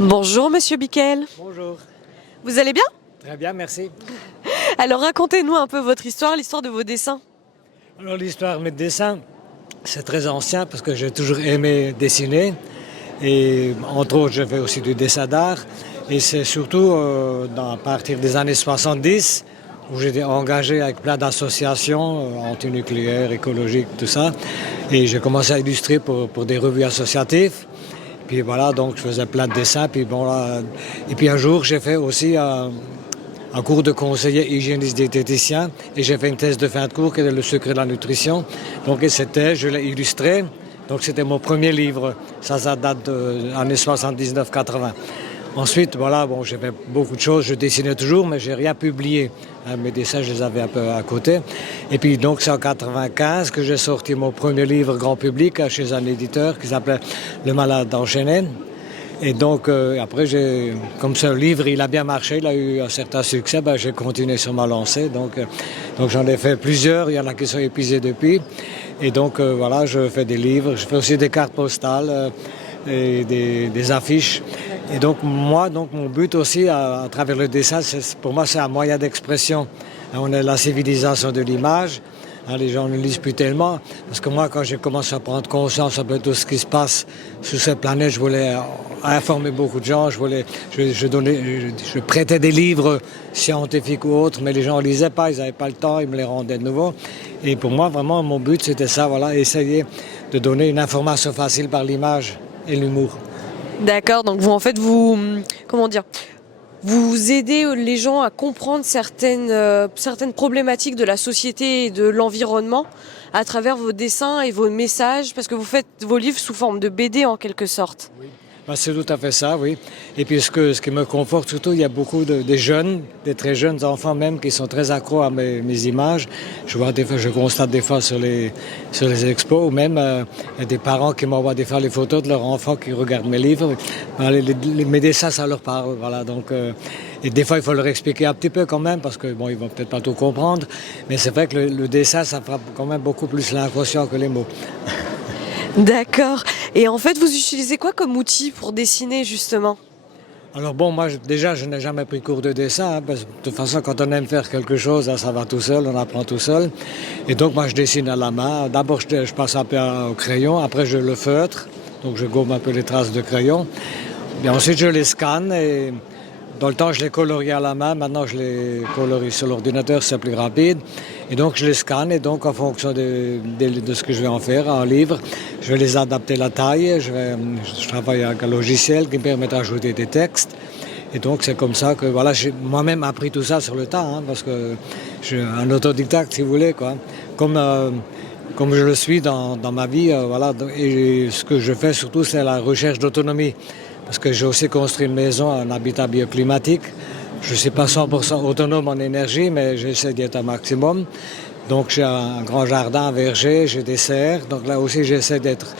Bonjour Monsieur Bickel, Bonjour. vous allez bien? Très bien, merci. Alors racontez-nous un peu votre histoire, l'histoire de vos dessins. Alors l'histoire de mes dessins, c'est très ancien parce que j'ai toujours aimé dessiner. Et entre autres, je fais aussi du dessin d'art. Et c'est surtout à partir des années 70 où j'étais engagé avec plein d'associations antinucléaires, écologiques, tout ça. Et j'ai commencé à illustrer pour des revues associatives. Puis voilà, donc je faisais plein de dessins. Puis bon, là, et puis un jour, j'ai fait aussi un cours de conseiller hygiéniste diététicien. Et j'ai fait une thèse de fin de cours qui était Le secret de la nutrition. Donc et cette thèse, je l'ai illustrée. Donc c'était mon premier livre. Ça date des années 79-80. Ensuite, voilà, bon, j'ai fait beaucoup de choses. Je dessinais toujours, mais j'ai rien publié. Mes dessins, je les avais un peu à côté. Et puis, donc, c'est en 95 que j'ai sorti mon premier livre grand public chez un éditeur qui s'appelait Le Malade enchaîné. Et donc, après, comme ce livre, il a bien marché, il a eu un certain succès, j'ai continué sur ma lancée. Donc j'en ai fait plusieurs, il y en a qui sont épuisés depuis. Et donc, voilà, je fais des livres, je fais aussi des cartes postales et des affiches. Et donc, moi, mon but aussi, à travers le dessin, pour moi, c'est un moyen d'expression. On est la civilisation de l'image. Les gens ne lisent plus tellement. Parce que moi, quand j'ai commencé à prendre conscience un peu de tout ce qui se passe sur cette planète, je voulais informer beaucoup de gens. Je prêtais des livres scientifiques ou autres, mais les gens ne lisaient pas, ils n'avaient pas le temps, ils me les rendaient de nouveau. Et pour moi, vraiment, mon but, c'était ça, voilà, essayer de donner une information facile par l'image et l'humour. D'accord, donc vous en fait vous aidez les gens à comprendre certaines problématiques de la société et de l'environnement à travers vos dessins et vos messages, parce que vous faites vos livres sous forme de BD en quelque sorte. Oui. C'est tout à fait ça, oui. Et puis ce qui me conforte surtout, il y a beaucoup de jeunes, des très jeunes enfants même, qui sont très accros à mes images. Je constate des fois sur les expos, ou même il y a des parents qui m'envoient des fois les photos de leurs enfants qui regardent mes livres. Mes dessins, ça leur parle, voilà. Donc, et des fois, il faut leur expliquer un petit peu quand même, parce que bon, ils vont peut-être pas tout comprendre. Mais c'est vrai que le dessin, ça frappe quand même beaucoup plus l'inconscient que les mots. D'accord. Et en fait, vous utilisez quoi comme outil pour dessiner justement? Alors bon, moi déjà, je n'ai jamais pris cours de dessin, parce que de toute façon, quand on aime faire quelque chose, ça va tout seul, on apprend tout seul. Et donc moi, je dessine à la main. D'abord, je passe un peu au crayon, après je le feutre, donc je gomme un peu les traces de crayon. Et ensuite, je les scanne et dans le temps, je les colorie à la main. Maintenant, je les colorie sur l'ordinateur, c'est plus rapide. Et donc, je les scanne. Et donc, en fonction de ce que je vais en faire, un livre, je vais les adapter la taille. Je travaille avec un logiciel qui me permet d'ajouter des textes. Et donc, c'est comme ça que, voilà, j'ai moi-même appris tout ça sur le tas, parce que je suis un autodidacte, si vous voulez, quoi. Comme je le suis dans ma vie, voilà. Et ce que je fais surtout, c'est la recherche d'autonomie. Parce que j'ai aussi construit une maison, un habitat bioclimatique. Je ne suis pas 100% autonome en énergie, mais j'essaie d'être un maximum. Donc j'ai un grand jardin, un verger, j'ai des serres. Donc là aussi, j'essaie d'être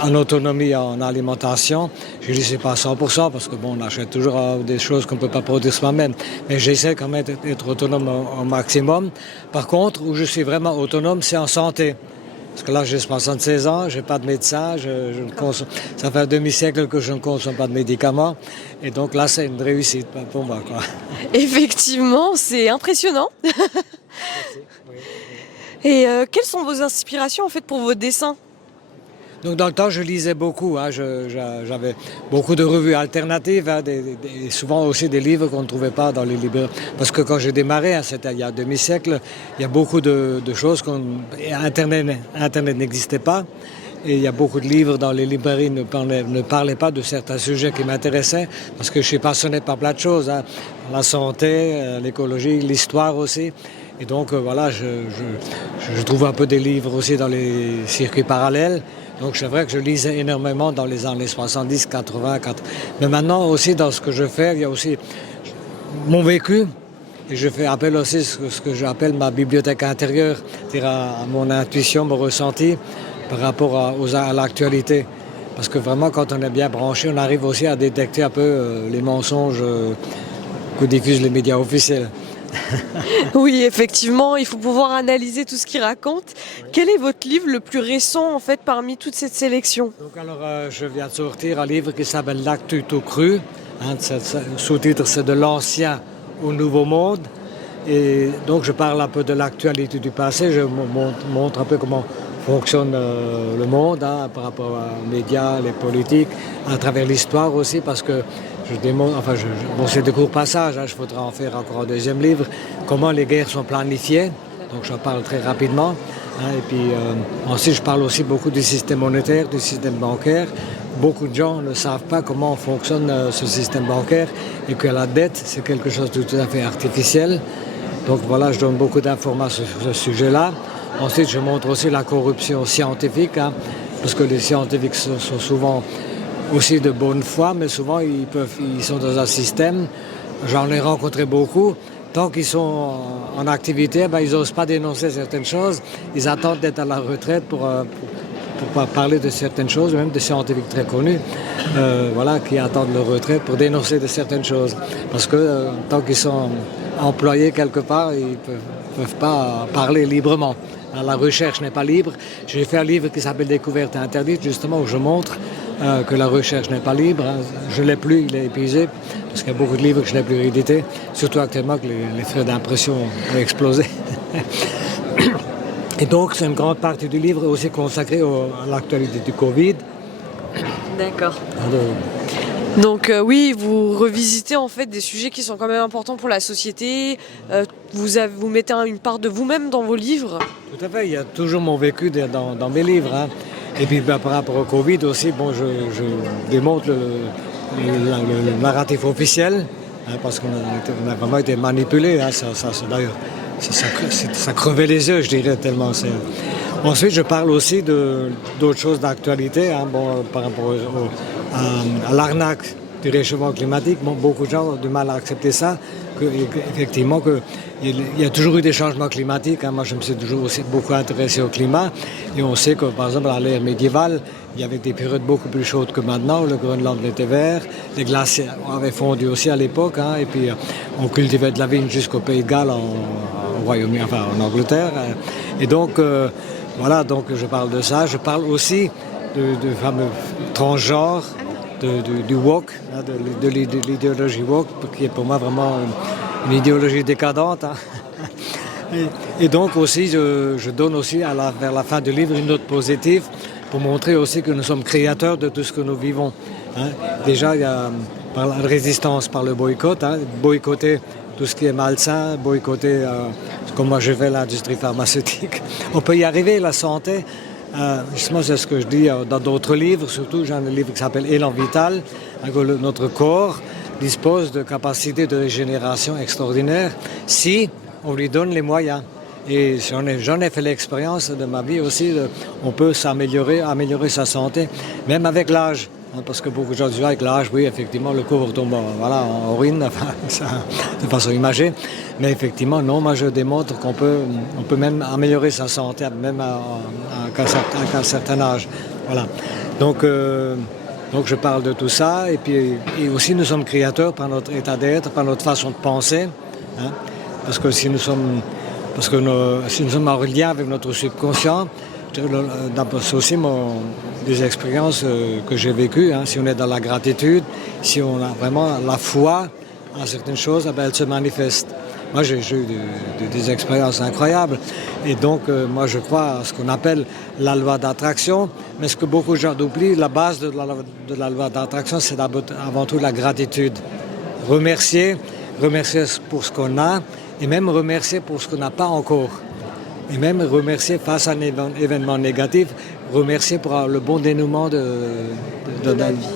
en autonomie en alimentation. Je ne dis pas 100% parce que bon, on achète toujours des choses qu'on ne peut pas produire soi-même. Mais j'essaie quand même d'être autonome au maximum. Par contre, où je suis vraiment autonome, c'est en santé. Parce que là, j'ai 76 ans, je n'ai pas de médecin, ça fait un demi-siècle que je ne consomme pas de médicaments. Et donc là, c'est une réussite pour moi, quoi. Effectivement, c'est impressionnant. Merci. Oui. Et quelles sont vos inspirations en fait pour vos dessins? Donc dans le temps, je lisais beaucoup. J'avais beaucoup de revues alternatives, souvent aussi des livres qu'on ne trouvait pas dans les librairies. Parce que quand j'ai démarré, c'était il y a un demi-siècle, il y a beaucoup de choses Internet n'existait pas. Et il y a beaucoup de livres dans les librairies ne parlaient pas de certains sujets qui m'intéressaient, parce que je suis passionné par plein de choses, la santé, l'écologie, l'histoire aussi. Et donc voilà, je trouve un peu des livres aussi dans les circuits parallèles. Donc c'est vrai que je lisais énormément dans les années 70, 80. Mais maintenant aussi dans ce que je fais, il y a aussi mon vécu. Et je fais appel aussi à ce que j'appelle ma bibliothèque intérieure, c'est-à-dire à mon intuition, mon ressenti par rapport à l'actualité. Parce que vraiment, quand on est bien branché, on arrive aussi à détecter un peu les mensonges que diffusent les médias officiels. Oui, effectivement, il faut pouvoir analyser tout ce qu'il raconte. Quel est votre livre le plus récent, en fait, parmi toute cette sélection? Donc alors, je viens de sortir un livre qui s'appelle L'actu tout cru. Hein, le sous-titre, c'est De l'ancien au nouveau monde. Et donc, je parle un peu de l'actualité du passé. Je montre un peu comment fonctionne le monde hein, par rapport aux médias, les politiques, à travers l'histoire aussi, parce que je démontre, enfin, bon, c'est de courts passages, hein, je voudrais en faire encore un deuxième livre, comment les guerres sont planifiées. Donc, j'en parle très rapidement. Hein, et puis, ensuite, je parle aussi beaucoup du système monétaire, du système bancaire. Beaucoup de gens ne savent pas comment fonctionne ce système bancaire et que la dette, c'est quelque chose de tout à fait artificiel. Donc voilà, je donne beaucoup d'informations sur ce sujet-là. Ensuite, je montre aussi la corruption scientifique, hein, parce que les scientifiques sont souvent aussi de bonne foi, mais souvent ils sont dans un système. J'en ai rencontré beaucoup. Tant qu'ils sont en activité, ben, ils n'osent pas dénoncer certaines choses. Ils attendent d'être à la retraite pour parler de certaines choses, même des scientifiques très connus, voilà, qui attendent leur retraite pour dénoncer de certaines choses. Parce que tant qu'ils sont employés quelque part, ils ne peuvent pas parler librement. Alors, la recherche n'est pas libre. J'ai fait un livre qui s'appelle Découverte interdite, justement, où je montre que la recherche n'est pas libre. Hein. Je ne l'ai plus, il est épuisé, parce qu'il y a beaucoup de livres que je n'ai plus réédités, surtout actuellement que les frais d'impression ont explosé. Et donc, c'est une grande partie du livre aussi consacrée à l'actualité du Covid. D'accord. Donc oui, vous revisitez en fait des sujets qui sont quand même importants pour la société. Vous mettez une part de vous-même dans vos livres. Tout à fait, il y a toujours mon vécu dans mes livres. Hein. Et puis par rapport au Covid aussi, bon, je démontre le narratif officiel, hein, parce qu'on a vraiment été manipulé. Hein, d'ailleurs, ça crevait les yeux, je dirais, tellement c'est... Ensuite, je parle aussi d'autres choses d'actualité, hein, bon, par rapport à l'arnaque du réchauffement climatique. Bon, beaucoup de gens ont du mal à accepter ça, effectivement, qu'il y a toujours eu des changements climatiques. Hein. Moi, je me suis toujours aussi beaucoup intéressé au climat. Et on sait que, par exemple, à l'ère médiévale, il y avait des périodes beaucoup plus chaudes que maintenant. Le Groenland était vert, les glaces avaient fondu aussi à l'époque. Hein, et puis, on cultivait de la vigne jusqu'au Pays de Galles, au Royaume-Uni, enfin en Angleterre. Et donc, voilà, donc je parle de ça. Je parle aussi du fameux transgenre, du woke, hein, de l'idéologie woke, qui est pour moi vraiment une idéologie décadente. Hein. Et donc aussi, je donne aussi vers la fin du livre une note positive pour montrer aussi que nous sommes créateurs de tout ce que nous vivons. Hein. Déjà, il y a par la résistance par le boycott, hein, boycotter tout ce qui est malsain, boycotter, comme moi je fais, l'industrie pharmaceutique. On peut y arriver, la santé. Justement, c'est ce que je dis dans d'autres livres, surtout j'ai un livre qui s'appelle Élan vital, hein, que notre corps dispose de capacités de régénération extraordinaires si on lui donne les moyens. Et j'en ai fait l'expérience de ma vie aussi, on peut améliorer sa santé, même avec l'âge. Parce que beaucoup de gens disent avec l'âge, oui, effectivement, le corps tombe en ruine, enfin, ça, de façon imagée. Mais effectivement, non, moi je démontre qu'on peut même améliorer sa santé, même à un certain âge. Voilà. Donc je parle de tout ça. Et puis aussi, nous sommes créateurs par notre état d'être, par notre façon de penser. Hein, parce que si nous sommes en lien avec notre subconscient, c'est aussi des expériences que j'ai vécues. Hein. Si on est dans la gratitude, si on a vraiment la foi en certaines choses, ben, elles se manifestent. Moi, j'ai eu des expériences incroyables. Et donc, moi, je crois à ce qu'on appelle la loi d'attraction. Mais ce que beaucoup de gens oublient, la base de la loi d'attraction, c'est avant tout la gratitude. Remercier pour ce qu'on a et même remercier pour ce qu'on n'a pas encore. Et même remercier face à un événement négatif, remercier pour le bon dénouement de la vie,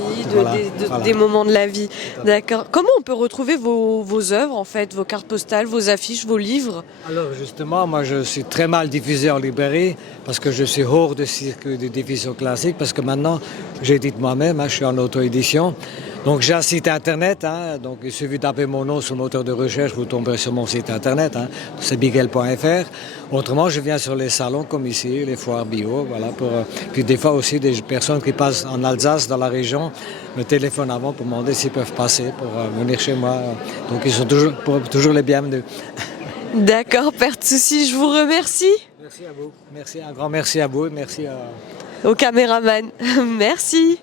des moments de la vie. D'accord. Comment on peut retrouver vos œuvres, en fait, vos cartes postales, vos affiches, vos livres? Alors justement, moi je suis très mal diffusé en librairie parce que je suis hors de circuit de diffusion classique, parce que maintenant j'édite moi-même, hein, je suis en auto-édition. Donc j'ai un site internet, hein, donc il suffit de taper mon nom sur le moteur de recherche, vous tomberez sur mon site internet, hein, c'est bigel.fr. Autrement, je viens sur les salons comme ici, les foires bio, voilà. Puis des fois aussi des personnes qui passent en Alsace, dans la région, me téléphonent avant pour me demander s'ils peuvent passer pour venir chez moi. Donc ils sont toujours les bienvenus. D'accord, pas de souci, je vous remercie. Merci à vous, un grand merci à vous, merci à... Au caméraman, merci.